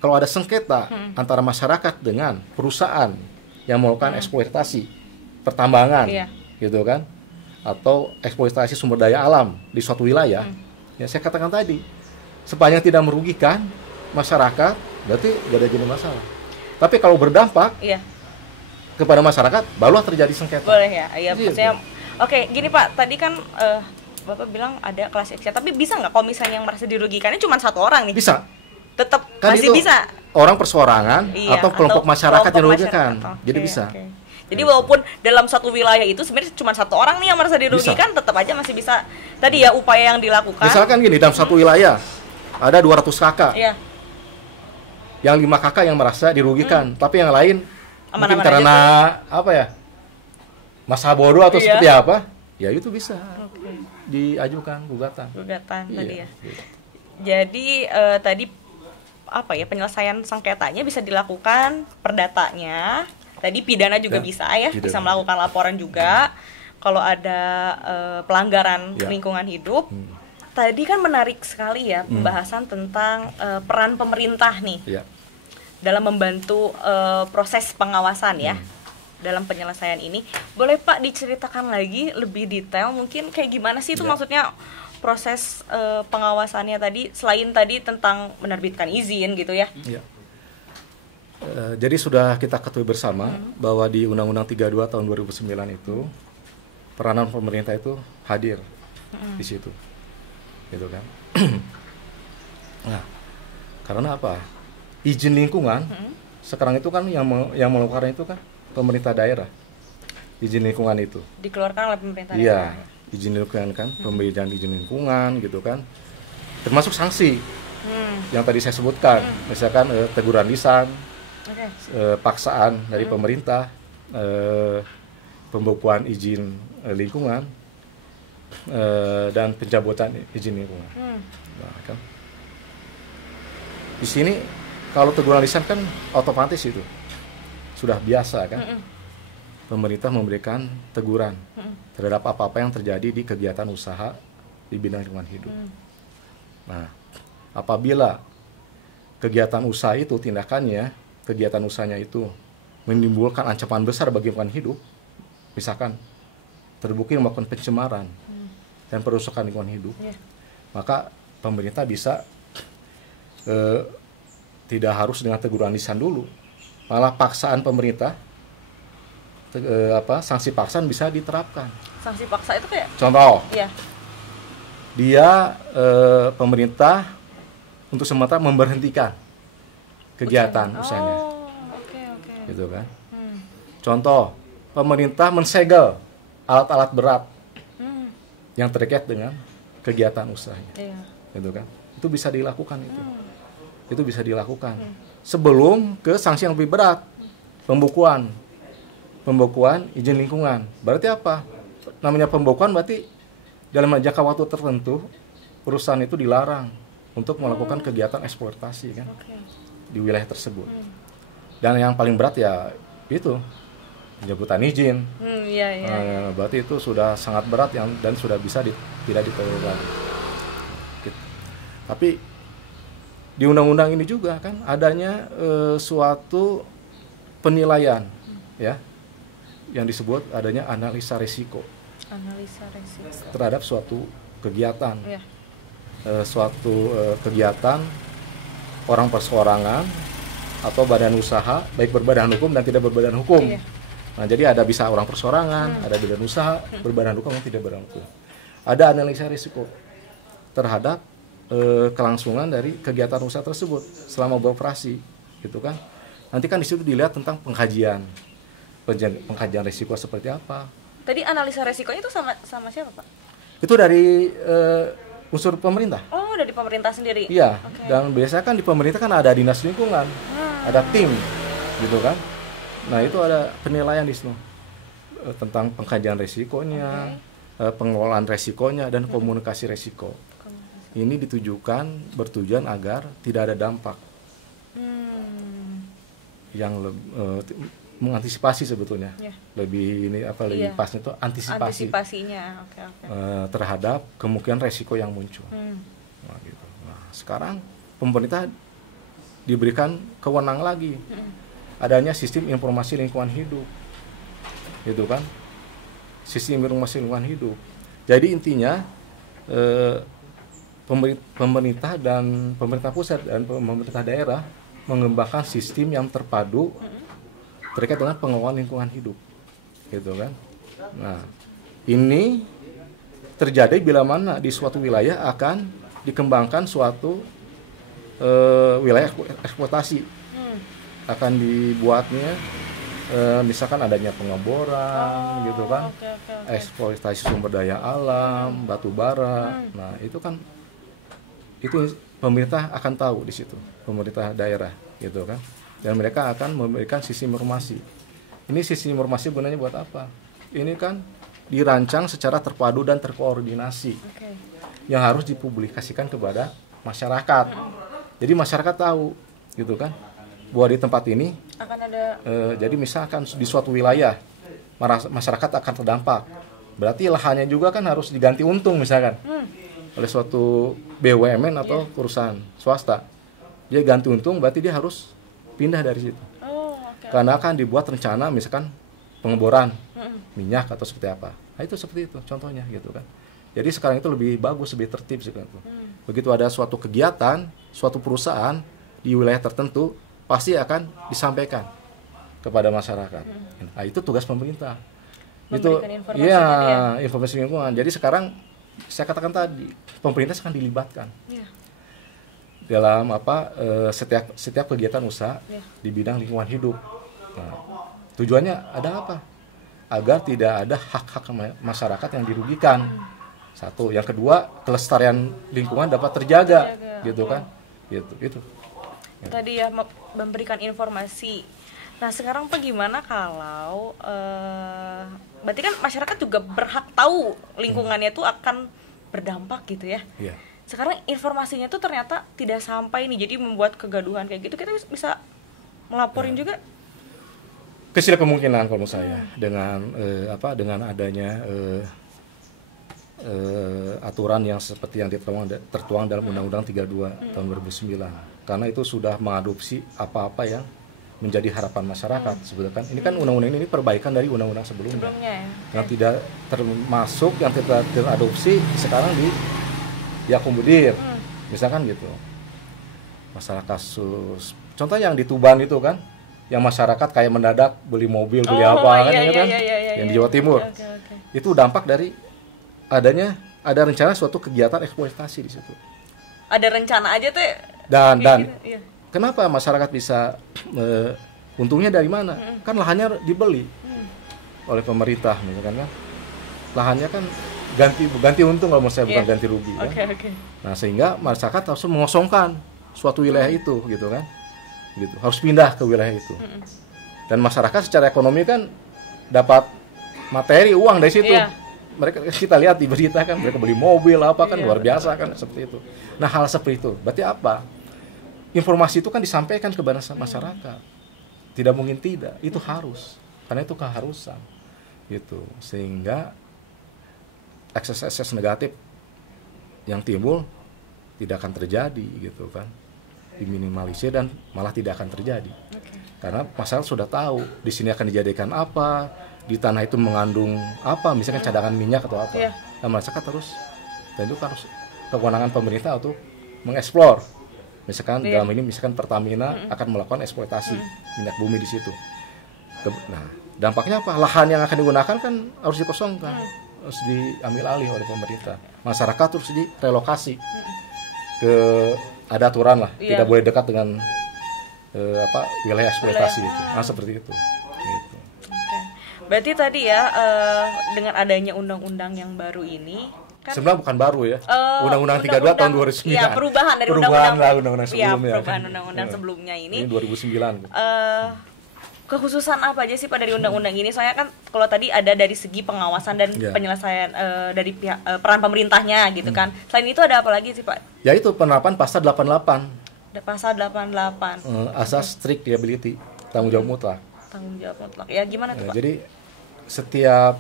Kalau ada sengketa antara masyarakat dengan perusahaan yang melakukan eksploitasi pertambangan, gitu kan, atau eksploitasi sumber daya alam di suatu wilayah, ya saya katakan tadi, sepanjang tidak merugikan masyarakat, berarti nggak ada jadi masalah. Tapi kalau berdampak kepada masyarakat, barulah terjadi sengketa. Boleh ya, iya Gitu. maksudnya. Oke, gini Pak, tadi kan Bapak bilang ada kelas action, tapi bisa nggak kalau misalnya yang merasa dirugikannya cuma 1 orang nih? Bisa. Tetap Kan masih itu bisa. orang perseorangan atau kelompok masyarakat yang dirugikan. Oke, Jadi bisa. oke. Jadi walaupun dalam satu wilayah itu sebenarnya cuma 1 orang nih yang merasa dirugikan, tetap aja masih bisa. Tadi ya upaya yang dilakukan. Misalkan gini, dalam satu wilayah ada 200 kakak. Iya. Yang 5 kakak yang merasa dirugikan, tapi yang lain mungkin Aman-aman karena apa ya? Masa bodoh atau seperti apa? Ya itu bisa diajukan gugatan. Gugatan tadi ya. Gitu. Jadi tadi apa ya, penyelesaian sengketanya bisa dilakukan perdatanya. Tadi pidana juga bisa ya, pidana. bisa melakukan laporan juga kalau ada pelanggaran lingkungan hidup. Tadi kan menarik sekali ya pembahasan tentang peran pemerintah nih dalam membantu proses pengawasan ya dalam penyelesaian ini. Boleh Pak diceritakan lagi lebih detail mungkin kayak gimana sih itu maksudnya proses pengawasannya tadi, selain tadi tentang menerbitkan izin gitu ya? Jadi sudah kita ketahui bersama bahwa di Undang-Undang 32 tahun 2009 itu peranan pemerintah itu hadir di situ, gitu kan? Nah, karena apa? izin lingkungan sekarang itu kan yang melakukan itu kan pemerintah daerah. Izin lingkungan itu dikeluarkan oleh pemerintah iya, daerah. izin lingkungan kan, pemberian izin lingkungan gitu kan. Termasuk sanksi yang tadi saya sebutkan, misalkan teguran lisan, paksaan dari pemerintah, pembekuan izin lingkungan, dan pencabutan izin lingkungan. Nah, kan. Di sini kalau teguran lisan kan otomatis itu sudah biasa kan. Pemerintah memberikan teguran terhadap apa-apa yang terjadi di kegiatan usaha di bidang lingkungan hidup. Nah, apabila kegiatan usaha itu tindakannya, kegiatan usahanya itu menimbulkan ancaman besar bagi lingkungan hidup, misalkan terbukti melakukan pencemaran dan perusakan lingkungan hidup, maka pemerintah bisa tidak harus dengan teguran lisan dulu, malah paksaan pemerintah, sanksi paksaan bisa diterapkan. Sanksi paksa itu kayak Contoh, iya. dia pemerintah untuk sementara memberhentikan kegiatan usahanya, gitu kan. Contoh, pemerintah mensegel alat-alat berat yang terkait dengan kegiatan usahanya, gitu kan. Itu bisa dilakukan itu bisa dilakukan sebelum ke sanksi yang lebih berat, pembekuan izin lingkungan. Berarti apa? Namanya pembekuan berarti dalam jangka waktu tertentu perusahaan itu dilarang untuk melakukan kegiatan eksploitasi kan di wilayah tersebut. Dan yang paling berat ya itu pencabutan izin. Berarti itu sudah sangat berat dan sudah bisa tidak ditolerir. Gitu. Tapi di undang-undang ini juga kan adanya suatu penilaian ya, yang disebut adanya analisa risiko terhadap suatu kegiatan, kegiatan orang perseorangan atau badan usaha, baik berbadan hukum dan tidak berbadan hukum. Nah, jadi ada bisa orang perseorangan, ada badan usaha, berbadan hukum dan tidak berbadan hukum. Ada analisa risiko terhadap kelangsungan dari kegiatan usaha tersebut selama beroperasi, gitu kan. Nanti kan di situ dilihat tentang pengkajian risiko seperti apa. Tadi analisa risikonya itu sama siapa, Pak? Itu dari unsur pemerintah. Oh, dari pemerintah sendiri. Iya. Dan biasanya kan di pemerintah kan ada dinas lingkungan, ada tim, gitu kan. Nah, itu ada penilaian di situ tentang pengkajian risikonya, pengelolaan risikonya, dan komunikasi risiko. Ini bertujuan agar tidak ada dampak yang mengantisipasi sebetulnya. Lebih lebih pasnya itu antisipasinya terhadap kemungkinan risiko yang muncul. Nah, gitu. Nah, sekarang pemerintah diberikan kewenangan lagi, adanya sistem informasi lingkungan hidup, gitu kan, sistem informasi lingkungan hidup. Jadi intinya pemerintah dan pemerintah pusat dan pemerintah daerah mengembangkan sistem yang terpadu terkait dengan pengelolaan lingkungan hidup, gitu kan. Nah, ini terjadi bila mana di suatu wilayah akan dikembangkan suatu wilayah eksploitasi, akan dibuatnya misalkan adanya pengeboran, gitu kan, eksploitasi sumber daya alam, batu bara. Nah, itu kan pemerintah akan tahu di situ, pemerintah daerah, gitu kan. Dan mereka akan memberikan sistem informasi. Ini sistem informasi gunanya buat apa? Ini kan dirancang secara terpadu dan terkoordinasi, yang harus dipublikasikan kepada masyarakat. Jadi masyarakat tahu, gitu kan, bahwa di tempat ini akan ada. Jadi misalkan di suatu wilayah masyarakat akan terdampak, berarti lahannya juga kan harus diganti untung misalkan oleh suatu BUMN atau perusahaan swasta. Dia ganti untung, berarti dia harus pindah dari situ. Karena akan dibuat rencana misalkan pengeboran minyak atau seperti apa. Nah, itu seperti itu contohnya, gitu kan. Jadi sekarang itu lebih bagus, lebih tertib seperti itu. Begitu ada suatu kegiatan, suatu perusahaan di wilayah tertentu, pasti akan disampaikan kepada masyarakat. Nah, itu tugas pemerintah. Itu informasi lingkungan. Jadi sekarang saya katakan tadi, pemerintah akan dilibatkan. dalam setiap kegiatan usaha di bidang lingkungan hidup. Nah, tujuannya ada apa? Agar tidak ada hak-hak masyarakat yang dirugikan. Satu, yang kedua, kelestarian lingkungan dapat terjaga. Gitu kan? Gitu. Tadi ya memberikan informasi. Nah, sekarang gimana kalau berarti kan masyarakat juga berhak tahu lingkungannya tuh akan berdampak gitu ya. Iya. Sekarang informasinya tuh ternyata tidak sampai nih, jadi membuat kegaduhan kayak gitu. Kita bisa melaporin juga. Kecil kemungkinan kalau menurut saya dengan adanya aturan yang seperti yang tertuang dalam Undang-Undang 32 tahun 2009, karena itu sudah mengadopsi apa-apa yang menjadi harapan masyarakat. Sebetulnya ini kan undang-undang ini perbaikan dari undang-undang sebelumnya yang tidak termasuk, yang tidak teradopsi sekarang diakomodir, misalkan gitu. Masalah kasus, contoh yang di Tuban itu kan, yang masyarakat kayak mendadak beli mobil, beli yang di Jawa Timur. Okay. Itu dampak dari ada rencana suatu kegiatan eksploitasi di situ. Ada rencana aja teh. Dan kenapa masyarakat bisa untungnya dari mana? Kan lahannya dibeli oleh pemerintah, misalkan kan. Lahannya kan ganti untung kalau menurut saya, bukan ganti rugi. Okay. Nah, sehingga masyarakat harus mengosongkan suatu wilayah itu, gitu kan. Gitu, harus pindah ke wilayah itu. Dan masyarakat secara ekonomi kan dapat materi uang dari situ. Kita lihat di berita kan, mereka beli mobil kan luar biasa kan, seperti itu. Nah, hal seperti itu berarti apa? Informasi itu kan disampaikan kepada masyarakat. Tidak mungkin tidak, itu harus, karena itu keharusan gitu. Sehingga ekses negatif yang timbul tidak akan terjadi gitu kan, diminimalisir dan malah tidak akan terjadi. Karena masyarakat sudah tahu di sini akan dijadikan apa, di tanah itu mengandung apa, misalkan cadangan minyak atau apa. Nah, masyarakat terus, dan itu harus kewenangan pemerintah untuk mengeksplor. Misalkan dalam ini, misalkan Pertamina akan melakukan eksploitasi minyak bumi di situ. Nah, dampaknya apa? Lahan yang akan digunakan kan harus dikosongkan, harus diambil alih oleh pemerintah. Masyarakat terus direlokasi ke, ada aturan lah, tidak boleh dekat dengan wilayah eksploitasi itu. Nah, seperti itu. Gitu. Berarti tadi ya dengan adanya undang-undang yang baru ini kan, sebenarnya bukan baru ya. Undang-Undang 32 tahun 2009. Iya, perubahan dari undang-undang sebelumnya. Iya, perubahan undang-undang sebelumnya ini 2009. Kekhususan apa aja sih Pak dari undang-undang ini? Soalnya kan kalau tadi ada dari segi pengawasan dan penyelesaian dari pihak peran pemerintahnya gitu kan. Selain itu ada apa lagi sih Pak? Yaitu penerapan pasal 88. Pasal 88. Asas strict liability, tanggung jawab mutlak. Tanggung jawab mutlak. Ya gimana tuh Pak? Jadi setiap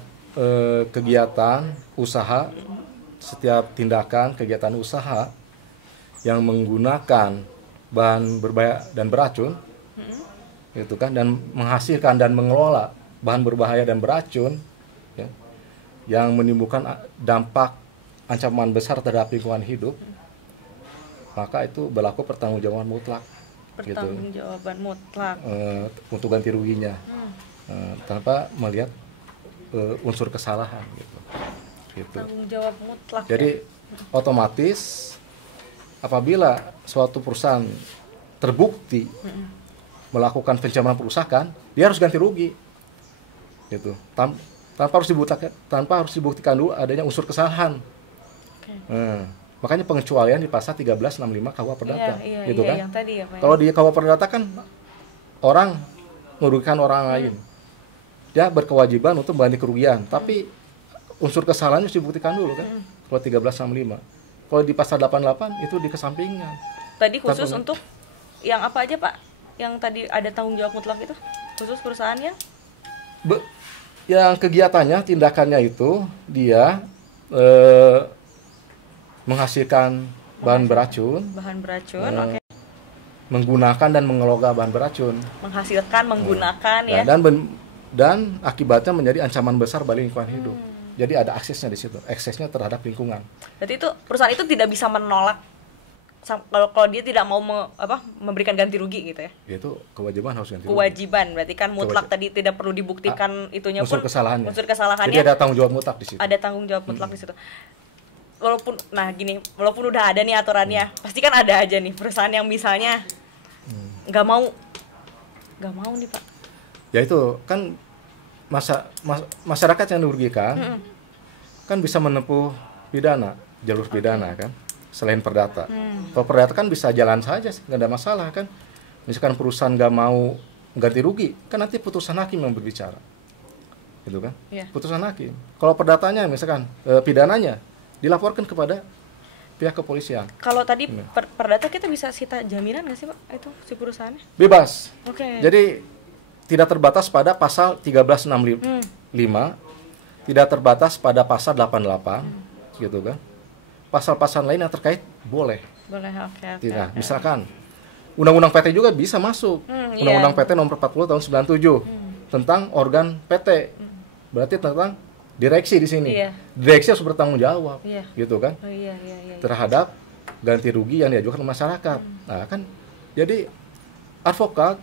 kegiatan usaha, setiap tindakan kegiatan usaha yang menggunakan bahan berbahaya dan beracun, gitu kan, dan menghasilkan dan mengelola bahan berbahaya dan beracun, ya, yang menimbulkan dampak ancaman besar terhadap lingkungan hidup, maka itu berlaku pertanggungjawaban mutlak. Pertanggungjawaban mutlak. Untuk ganti ruginya, tanpa melihat unsur kesalahan, gitu. Tanggung jawab mutlak. Jadi otomatis apabila suatu perusahaan terbukti melakukan pencemaran perusahaan, dia harus ganti rugi, gitu. Tanpa harus dibuktikan dulu adanya unsur kesalahan. Makanya pengecualian di pasal 1365 KUH Perdata, gitu kan? Yang tadi ya, Pak. Kalau di KUH Perdata kan orang merugikan orang lain, dia berkewajiban untuk mengganti kerugian, tapi unsur kesalahannya harus dibuktikan dulu kan? Kalau 1365. Kalau di pasal 88 itu dikesampingkan. Tadi khusus untuk yang apa aja Pak? Yang tadi ada tanggung jawab mutlak itu khusus perusahaannya? Yang kegiatannya, tindakannya itu dia menghasilkan bahan beracun, oke. Menggunakan dan mengelola bahan beracun, menghasilkan, menggunakan, ya. Dan akibatnya menjadi ancaman besar bagi lingkungan hidup. Jadi ada aksesnya di situ, aksesnya terhadap lingkungan. Berarti itu perusahaan itu tidak bisa menolak kalau dia tidak mau memberikan ganti rugi gitu ya? Itu kewajiban harus ganti rugi. Kewajiban, berarti kan mutlak tadi tidak perlu dibuktikan itunya unsur pun. kesalahannya. Unsur kesalahannya. Jadi ada tanggung jawab mutlak di situ. Ada tanggung jawab mutlak di situ. walaupun udah ada nih aturannya, pasti kan ada aja nih perusahaan yang misalnya nggak mau nih Pak. Ya itu kan masyarakat yang dirugikan kan bisa menempuh pidana, jalur pidana kan, selain perdata. Kalau perdata kan bisa jalan saja, nggak ada masalah kan. Misalkan perusahaan nggak mau ganti rugi, kan nanti putusan hakim yang berbicara, gitu kan? Putusan hakim. Kalau perdatanya misalkan pidananya dilaporkan kepada pihak kepolisian. Kalau tadi perdata kita bisa sita jaminan nggak sih Pak itu si perusahaannya? Bebas. Oke. Jadi tidak terbatas pada pasal 1365, tidak terbatas pada pasal 88, gitu kan? Pasal-pasal lain yang terkait boleh. Boleh, oke. Nah, misalkan Undang-Undang PT juga bisa masuk. Undang-Undang PT nomor 40 tahun 97 tentang organ PT. Berarti tentang direksi di sini. Direksi harus bertanggung jawab, gitu kan? Terhadap ganti rugi yang diajukan masyarakat. Nah, kan jadi advokat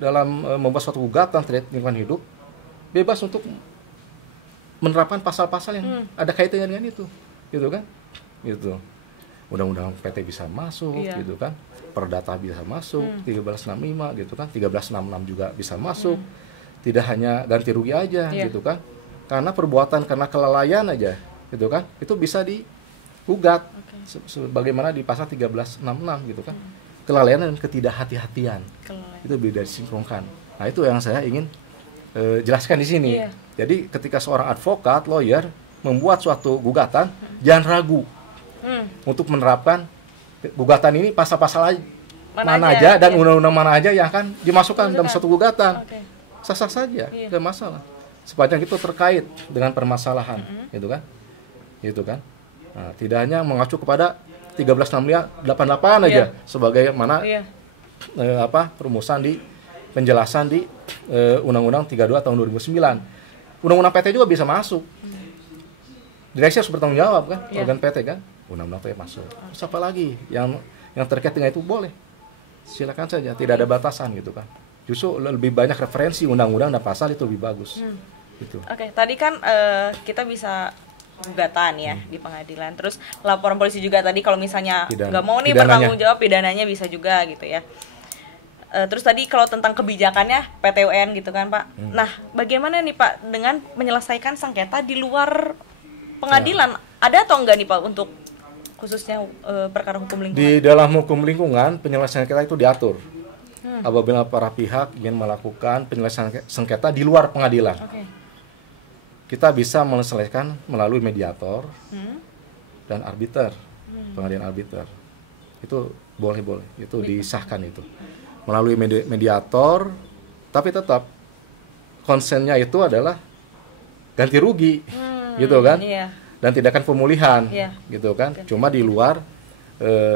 dalam membuat suatu gugatan terkait lingkungan hidup bebas untuk menerapkan pasal-pasal yang ada kaitannya dengan itu, gitu kan? Gitu. Undang-undang PT bisa masuk, gitu kan? Perdata bisa masuk, 1365 gitu kan? 1366 juga bisa masuk. Tidak hanya ganti rugi aja, gitu kan? Karena perbuatan karena kelalaian aja, gitu kan? Itu bisa digugat sebagaimana di pasal 1366 gitu kan. Kelalaian dan ketidakhati-hatian. Itu bisa disinkronkan. Nah, itu yang saya ingin jelaskan di sini. Jadi ketika seorang advokat, lawyer membuat suatu gugatan, jangan ragu untuk menerapkan gugatan ini pasal-pasal mana aja dan undang-undang mana aja yang akan dimasukkan dalam suatu gugatan. Sah-sah saja, tidak masalah. Sepanjang itu terkait dengan permasalahan, gitu kan? Gitu kan? Nah, tidak hanya mengacu kepada 1368 aja sebagai mana perumusan di penjelasan di Undang-Undang 32 tahun 2009. Undang-Undang PT juga bisa masuk. Direksi harus bertanggung jawab kan, organ PT kan. Undang-undang PT masuk. Terus apa lagi yang terkait dengan itu boleh. Silakan saja, tidak ada batasan gitu kan. Justru lebih banyak referensi undang-undang dan pasal itu lebih bagus. Gitu. Oke, tadi kan kita bisa gugatan ya di pengadilan. Terus laporan polisi juga tadi kalau misalnya nggak mau nih bertanggung jawab, pidananya bisa juga gitu ya. Terus tadi kalau tentang kebijakannya PT UN gitu kan Pak. Nah, bagaimana nih Pak dengan menyelesaikan sengketa di luar pengadilan? Ada atau enggak nih Pak untuk khususnya perkara hukum lingkungan? Di dalam hukum lingkungan penyelesaian sengketa itu diatur. Apabila para pihak ingin melakukan penyelesaian sengketa di luar pengadilan. Kita bisa menyelesaikan melalui mediator dan arbiter, pengadilan arbiter. Itu boleh, itu disahkan itu. Melalui mediator, tapi tetap konsennya itu adalah ganti rugi, gitu kan? Dan tindakan pemulihan, gitu kan? Cuma di luar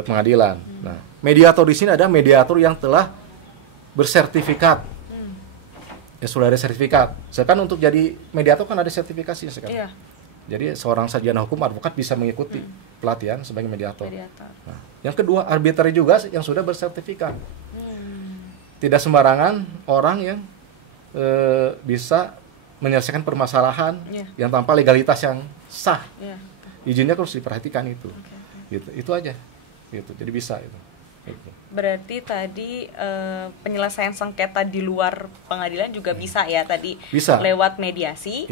pengadilan. Nah, mediator di sini ada mediator yang telah bersertifikat. Ya sudah ada sertifikat. Sekarang untuk jadi mediator kan ada sertifikasi sekarang. Jadi seorang sarjana hukum advokat bisa mengikuti pelatihan sebagai mediator. Nah, yang kedua arbiter juga yang sudah bersertifikat. Tidak sembarangan orang yang bisa menyelesaikan permasalahan yang tanpa legalitas yang sah. Izinnya harus diperhatikan itu. Gitu. Itu aja. Gitu. Jadi bisa itu. Gitu. Berarti tadi penyelesaian sengketa di luar pengadilan juga bisa ya tadi bisa. Lewat mediasi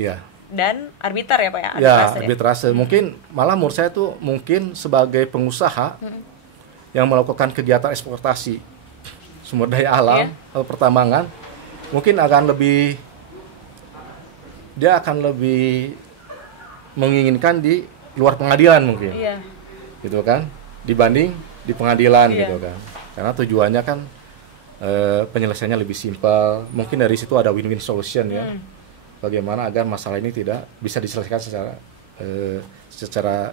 dan arbiter ya Pak ya? Arbitrase. Mungkin malah menurut saya tuh mungkin sebagai pengusaha yang melakukan kegiatan eksploitasi sumber daya alam atau pertambangan mungkin akan lebih menginginkan di luar pengadilan mungkin. Gitu kan? Dibanding di pengadilan gitu kan. Karena tujuannya kan penyelesaiannya lebih simpel. Mungkin dari situ ada win-win solution ya. Bagaimana agar masalah ini tidak bisa diselesaikan secara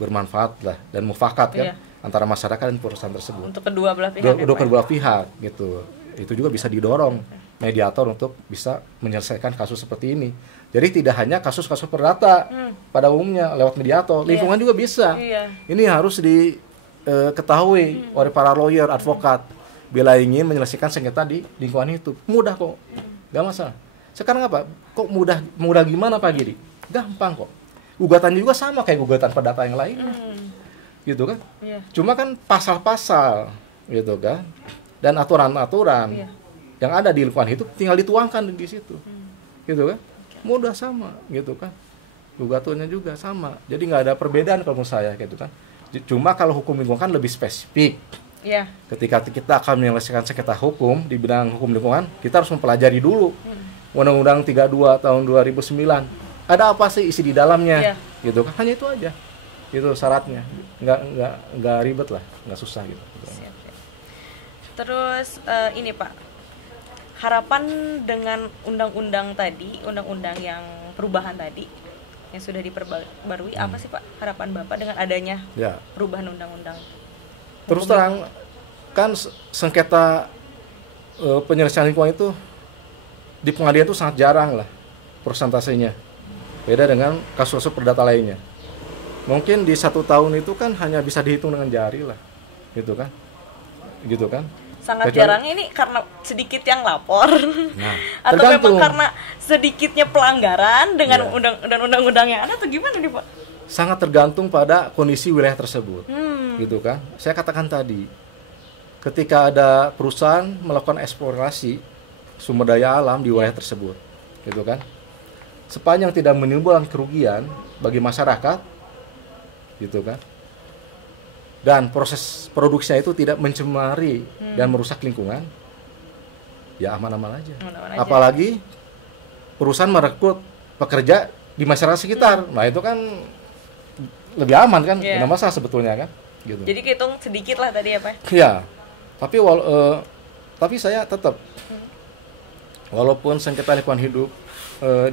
bermanfaat lah dan mufakat kan antara masyarakat dan perusahaan tersebut. Untuk kedua belah pihak. Untuk kedua pihak gitu. Itu juga bisa didorong mediator untuk bisa menyelesaikan kasus seperti ini. Jadi tidak hanya kasus-kasus perdata pada umumnya lewat mediator, lingkungan juga bisa. Ini harus diketahui oleh para lawyer, advokat. Bila ingin menyelesaikan sengketa di lingkungan itu, mudah kok, gak masalah. Sekarang apa? Kok mudah gimana Pak Giri? Gampang kok. gugatannya juga sama kayak gugatan perdata yang lain, gitu kan? Iya. Cuma kan pasal-pasal, gitu kan, dan aturan-aturan yang ada di lingkungan hidup tinggal dituangkan di situ, gitu kan? Mudah sama, gitu kan? Gugatannya juga sama, jadi nggak ada perbedaan kalau menurut saya, gitu kan? Cuma kalau hukum lingkungan kan lebih spesifik. Iya. Ketika kita akan menyelesaikan sengketa hukum di bidang hukum lingkungan, kita harus mempelajari dulu Undang-Undang 32 tahun 2009. Ada apa sih isi di dalamnya? Gitu kan? Hanya itu aja. Itu syaratnya. Nggak ribet lah, nggak susah gitu. Siap. Terus ini Pak, harapan dengan undang-undang tadi, undang-undang yang perubahan tadi yang sudah diperbarui, apa sih Pak harapan Bapak dengan adanya perubahan undang-undang? Terus terang, kan sengketa penyelesaian lingkungan itu di pengadilan itu sangat jarang lah persentasenya. Beda dengan kasus-kasus perdata lainnya. Mungkin di 1 tahun itu kan hanya bisa dihitung dengan jari lah, gitu kan? Gitu kan? Sangat jarang ini karena sedikit yang lapor, atau tergantung. memang karena sedikitnya pelanggaran dengan undang-undang yang ada, atau gimana nih Pak? Sangat tergantung pada kondisi wilayah tersebut, gitu kan? Saya katakan tadi, ketika ada perusahaan melakukan eksplorasi sumber daya alam di wilayah tersebut, gitu kan? Sepanjang tidak menimbulkan kerugian bagi masyarakat, gitu kan? Dan proses produksinya itu tidak mencemari dan merusak lingkungan, ya aman-aman aja. Apalagi perusahaan merekrut pekerja di masyarakat sekitar, nah itu kan lebih aman kan, tidak masalah sebetulnya kan, gitu. Jadi hitung sedikit lah tadi ya Pak? Ya, tapi saya tetap, walaupun sengketa lingkungan hidup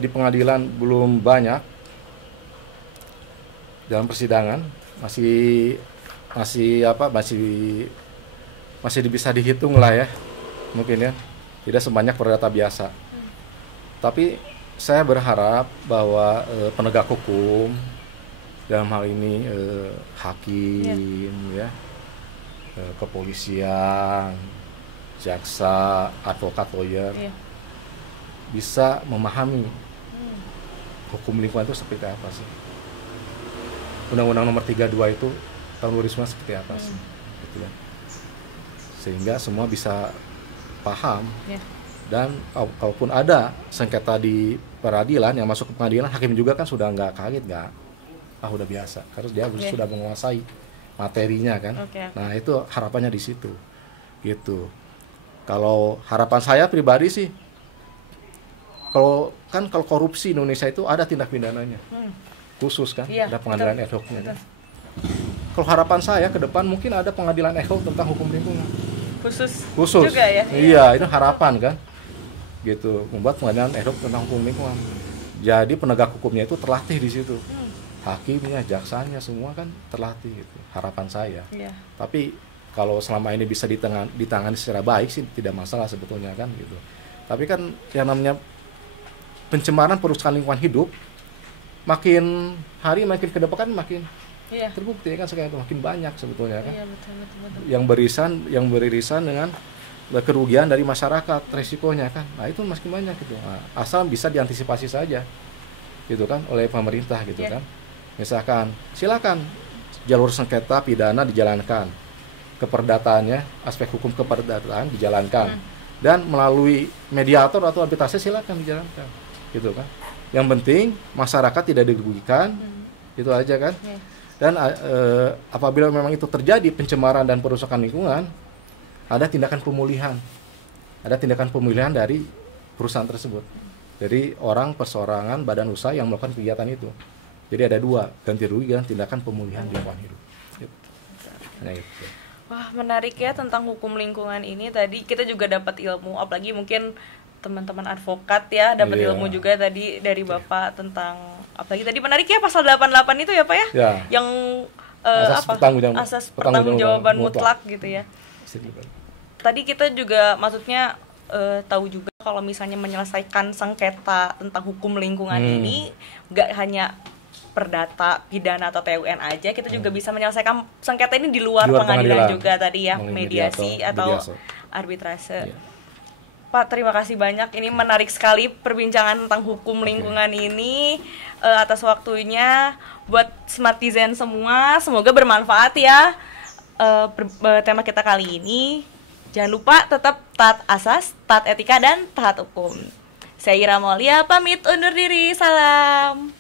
di pengadilan belum banyak, dalam persidangan masih bisa dihitung lah ya, mungkin ya, tidak sebanyak perdata biasa. Tapi saya berharap bahwa penegak hukum dalam hal ini hakim, kepolisian, jaksa, advokat, lawyer, bisa memahami hukum lingkungan itu seperti apa sih. Undang-Undang nomor 32 itu tahun 2009 seperti apa sih, gitu ya. Sehingga semua bisa paham. Dan kalaupun ada sengketa di peradilan yang masuk ke pengadilan, hakim juga kan sudah nggak kaget, udah biasa, karena dia sudah menguasai materinya kan. Nah itu harapannya di situ, gitu. Kalau harapan saya pribadi sih, kalau korupsi Indonesia itu ada tindak pidananya, khusus kan, ada pengadilan ad hoc-nya kan. Kalau harapan saya ke depan mungkin ada pengadilan ad hoc tentang hukum lingkungan. Khusus juga ya? Iya, itu harapan kan, gitu, membuat pengadilan ad hoc tentang hukum lingkungan. Jadi penegak hukumnya itu terlatih di situ, hakimnya, jaksanya, semua kan terlatih gitu. Harapan saya. Tapi kalau selama ini bisa ditangani secara baik sih tidak masalah sebetulnya kan, gitu. Tapi kan yang namanya pencemaran perusahaan lingkungan hidup makin hari makin ke depan kan makin terbukti kan, sekarang itu makin banyak sebetulnya kan. Betul. Yang beririsan dengan kerugian dari masyarakat, resikonya kan. Nah itu makin banyak gitu. Nah, asal bisa diantisipasi saja, gitu kan, oleh pemerintah gitu kan. Misalkan silakan jalur sengketa pidana dijalankan, keperdataannya, aspek hukum keperdataan dijalankan, dan melalui mediator atau arbitrase silakan dijalankan, gitu kan. Yang penting masyarakat tidak dirugikan, itu aja kan. Dan apabila memang itu terjadi pencemaran dan perusakan lingkungan, ada tindakan pemulihan dari perusahaan tersebut. Jadi orang, perseorangan, badan usaha yang melakukan kegiatan itu. Jadi ada dua, ganti rugi dan tindakan pemulihan lingkungan hidup. Nah, itu. Wah, menarik ya tentang hukum lingkungan ini. Tadi kita juga dapat ilmu, apalagi mungkin teman-teman advokat ya dapat ilmu juga tadi dari Bapak tentang, apalagi tadi menarik ya pasal 88 itu ya Pak ya, yang asas pertanggungjawaban mutlak gitu ya. Tadi kita juga maksudnya tahu juga kalau misalnya menyelesaikan sengketa tentang hukum lingkungan ini nggak hanya perdata, pidana atau TUN aja, kita juga bisa menyelesaikan sengketa ini di luar pengadilan juga tadi ya, mediasi atau arbitrase. Pak, terima kasih banyak. Ini menarik sekali perbincangan tentang hukum lingkungan ini. Atas waktunya buat Smartizen semua. Semoga bermanfaat ya tema kita kali ini. Jangan lupa tetap taat asas, taat etika, dan taat hukum. Saya Ira Maulia, pamit undur diri. Salam.